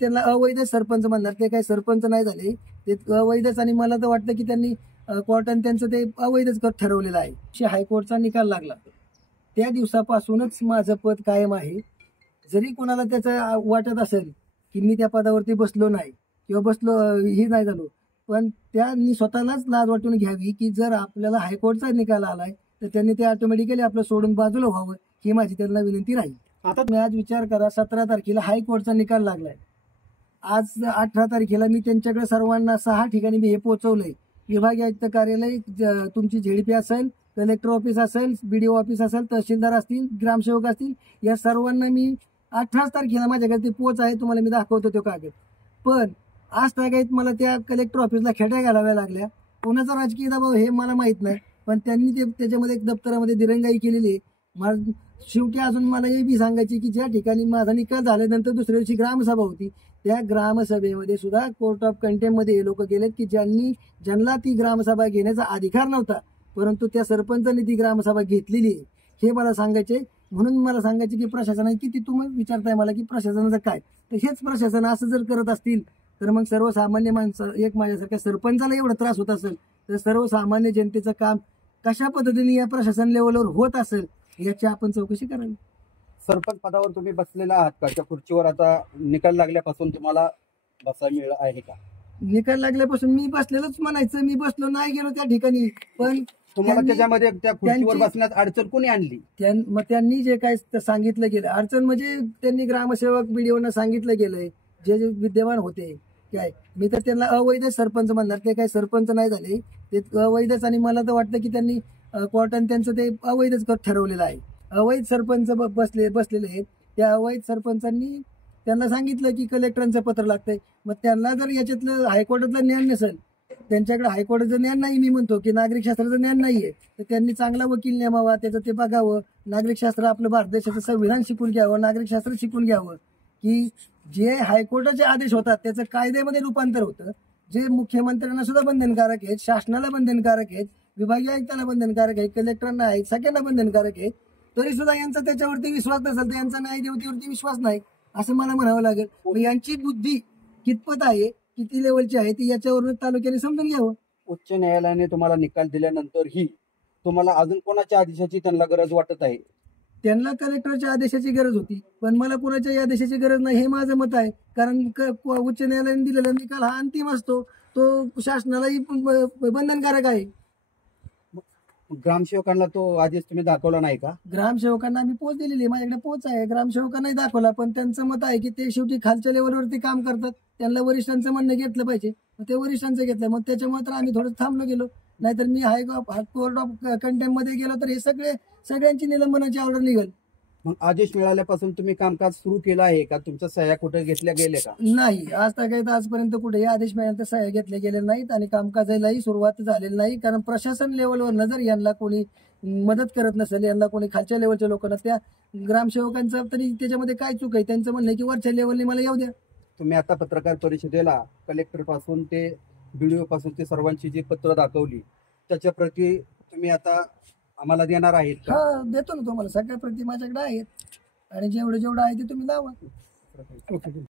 त्यांना अवैध सरपंच म्हणणार, ते काही सरपंच नाही झाले, ते अवैधच. आणि मला तर वाटतं की त्यांनी कोर्टाने त्यांचं ते अवैधच ठरवलेलं आहे. हायकोर्टचा निकाल लागला त्या दिवसापासूनच माझं पद कायम आहे. जरी कोणाला त्याचं वाटत असेल की मी त्या पदावरती बसलो नाही किंवा बसलो हे नाही झालो, पण त्यांनी स्वतःलाच लाज वाटून घ्यावी की जर आपल्याला हायकोर्टचा निकाल आलाय तर त्यांनी ते ऑटोमॅटिकली आपलं सोडून बाजूला व्हावं, ही माझी त्यांना विनंती राहील. आता तुम्ही आज विचार करा, 17 तारखेला हायकोर्टचा निकाल लागलाय. आज 18 तारखेला मी त्यांच्याकडे सर्वांना 6 ठिकाणी मी हे पोहोचवलंय. विभागीय आयुक्त कार्यालय, तुमची झेडपी असेल, कलेक्टर ऑफिस असेल, BDO ऑफिस असेल, तहसीलदार असतील, ग्रामसेवक असतील, या सर्वांना मी 18 तारखेला माझ्याकडे ते पोच आहे, तुम्हाला मी दाखवतो तो कागद. पण आज तागायत मला त्या कलेक्टर ऑफिसला खेट्या घालाव्या लागल्या. कोणाचा राजकीय दबाव हे मला माहित नाही, पण त्यांनी ते त्याच्यामध्ये एक दप्तरामध्ये दिरंगाई केलेली आहे. शेवटी अजून मला हे बी सांगायचे की ज्या ठिकाणी माझा निकाल झाल्यानंतर दुसऱ्या दिवशी ग्रामसभा होती, त्या ग्रामसभेमध्ये सुद्धा कोर्ट ऑफ कंटेम्पमध्ये हे लोक गेलेत की ज्यांना ती ग्रामसभा घेण्याचा अधिकार नव्हता, परंतु त्या सरपंचांनी ती ग्रामसभा घेतलेली आहे, हे मला सांगायचे. म्हणून मला सांगायचे की प्रशासनाने किती, तुम्ही विचारताय मला की प्रशासनाचं काय, तर हेच प्रशासन असं जर करत असतील तर मग सर्वसामान्य माणसं, एक माझ्यासारख्या सरपंचाला एवढा त्रास होत असेल तर सर्वसामान्य जनतेचं काम कशा पद्धतीने या प्रशासन लेवलवर होत असेल याची आपण चौकशी करावी. सरपंच पदावर तुम्ही बसलेला आहात का? त्या खुर्चीवर आता निकाल लागल्यापासून तुम्हाला बसायला मिळालं आहे का? निकाल लागल्यापासून मी बसलेलोच म्हणायचं, मी बसलो नाही गेलो त्या ठिकाणी. पण तुम्हाला त्याच्यामध्ये त्या खुर्चीवर बसण्यात अडचण कोणी आणली? मग त्यांनी जे काय सांगितलं गेलं, अडचण म्हणजे त्यांनी ग्रामसेवक BDOना सांगितलं गेलंय, जे विद्यमान होते काय, मी तर त्यांना अवैध सरपंच म्हणणार, ते काही सरपंच नाही झाले, ते अवैधच. आणि मला तर वाटतं की त्यांनी कोर्टाने त्यांचं ते अवैधच ठरवलेलं आहे. अवैध सरपंच बसलेले आहेत. त्या अवैध सरपंचांनी त्यांना सांगितलं की कलेक्टरांचं पत्र लागतंय. मग त्यांना जर याच्यातलं हायकोर्टातलं ज्ञान नसेल, त्यांच्याकडे हायकोर्टाचं ज्ञान नाही, मी म्हणतो की नागरिक शास्त्राचं ज्ञान नाहीये, तर त्यांनी चांगला वकील नेमावा, त्याचं ते बघावं. नागरिक शास्त्र, आपलं भारत देशाचं संविधान शिकून घ्यावं, नागरिक शास्त्र शिकून घ्यावं की जे हायकोर्टाचे आदेश होतात त्याचं कायद्यामध्ये रूपांतर होतं, जे मुख्यमंत्र्यांना सुद्धा बंधनकारक आहेत, शासनाला बंधनकारक आहेत, विभागीय आयुक्ताला बंधनकारक आहेत, कलेक्टरांना आहेत, सगळ्यांना बंधनकारक आहेत. तरी सुद्धा यांचा त्याच्यावरती विश्वास नसेल तर यांचा न्यायदेवतेवरती विश्वास नाही असं मला म्हणावं लागेल. यांची बुद्धी कितपत आहे, किती लेवलची आहे, ती याच्यावरून तालुक्याने समजून घ्यावं. उच्च न्यायालयाने तुम्हाला निकाल दिल्यानंतरही तुम्हाला अजून कोणाच्या आदेशाची त्यांना गरज वाटत आहे? त्यांना कलेक्टरच्या आदेशाची गरज होती, पण मला कोणाच्या आदेशाची गरज नाही, हे माझं मत आहे. कारण उच्च न्यायालयाने दिलेला निकाल हा अंतिम असतो, तो शासनालाही बंधनकारक आहे. ग्रामसेवकांना तो आदेश तुम्ही दाखवला नाही का? ग्रामसेवकांना आम्ही पोच दिलेली, माझ्याकडे पोच आहे, ग्रामसेवकांनाही दाखवला. पण त्यांचं मत आहे की ते शेवटी खालच्या लेवलवरती काम करतात, त्यांना वरिष्ठांचं म्हणणं घेतलं पाहिजे, ते वरिष्ठांचं घेतलं. मग त्याच्यामुळे तर आम्ही थोडं थांबलो गेलो, नाहीतर मी कोर्ट ऑफ कंटेम्पमध्ये गेलो तर हे सगळ्यांची निलंबनाची ऑर्डर निघेल. मग आदेश मिळाल्यापासून तुम्ही कामकाज सुरू केलं आहे का? तुमच्या सह्या कुठे घेतल्या गेल्या का? नाही, आजपर्यंत कुठेही आदेश मिळाल्यानंतर सह्या घेतल्या गेलेल्या नाहीत आणि कामकाजालाही सुरुवात झालेली नाही. कारण प्रशासन लेवलवर नजर, यांना कोणी मदत करत नसेल, यांना कोणी खालच्या लेवलच्या लोकांना, त्या ग्रामसेवकांचं तरी त्याच्यामध्ये काय चूक आहे? त्यांचं म्हणणं की वरच्या लेवलने मला येऊ द्या. तुम्ही आता पत्रकार परिषदेला कलेक्टर पासून ते BDO पासून ते सर्वांची जी पत्र दाखवली त्याच्या प्रती तुम्ही आता आम्हाला देणार आहेत का? हा, देतो ना तुम्हाला, सगळ्या प्रती माझ्याकडे आहेत आणि जेवढं आहे ते तुम्ही लावा. ओके.